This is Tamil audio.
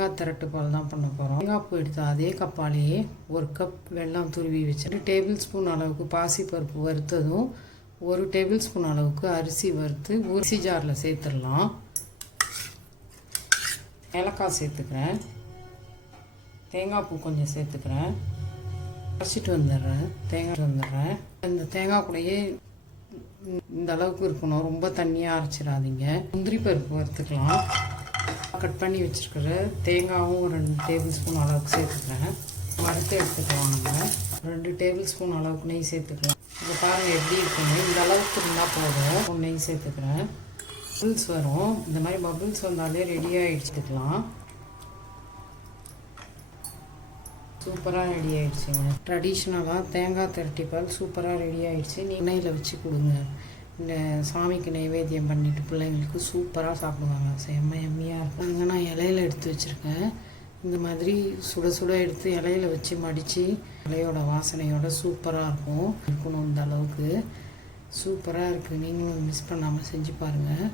தேங்காய் திரட்டு பால் தான் பண்ண போகிறோம். தேங்காய் பூ எடுத்து அதே கப்பாலேயே 1 கப் வெல்லம் துருவி வச்சு 2 டேபிள் ஸ்பூன் அளவுக்கு பாசிப்பருப்பு வறுத்ததும் 1 டேபிள் ஸ்பூன் அளவுக்கு அரிசி வறுத்து அரிசி ஜாரில் சேர்த்துடலாம். ஏலக்காய் சேர்த்துக்கிறேன். தேங்காய் பூ கொஞ்சம் சேர்த்துக்கிறேன். அரைச்சிட்டு வந்துடுறேன். இந்த தேங்காய் கூடயே இந்த அளவுக்கு இருக்கணும், ரொம்ப தண்ணியாக அரைச்சிடாதீங்க. முந்திரி பருப்பு வறுத்துக்கலாம். கட் பண்ணி வச்சுருக்கிற தேங்காயும் 2 டேபிள் ஸ்பூன் அளவுக்கு சேர்த்துக்கிறேன். வறுத்து எடுத்துக்கலாம். நம்ம 2 டேபிள் ஸ்பூன் அளவுக்கு நெய் சேர்த்துக்கலாம். இப்போ பாருங்கள் எப்படி இருக்குன்னு. இந்த அளவுக்கு இருந்தால் போதும். நெய் சேர்த்துக்கிறேன். பபிள்ஸ் வரும். இந்த மாதிரி பபிள்ஸ் வந்தாலே ரெடியாக எடுத்துக்கலாம். சூப்பராக ரெடி ஆகிடுச்சுங்க. ட்ரெடிஷ்னலாக தேங்காய் திரட்டி பால் சூப்பராக ரெடி ஆகிடுச்சு. எண்ணெயில் வச்சு கொடுங்க. இந்த சாமிக்கு நைவேத்தியம் பண்ணிவிட்டு பிள்ளைங்களுக்கு சூப்பராக சாப்பிடுவாங்க. செம்ம எம்மியாக இருக்கும். இங்கே நான் இலையில எடுத்து வச்சுருக்கேன். இந்த மாதிரி சுட சுட எடுத்து இலையில வச்சு மடித்து இலையோட வாசனையோட சூப்பராக இருக்கணும். இந்த அளவுக்கு சூப்பராக இருக்குது. நீங்களும் மிஸ் பண்ணாமல் செஞ்சு பாருங்கள்.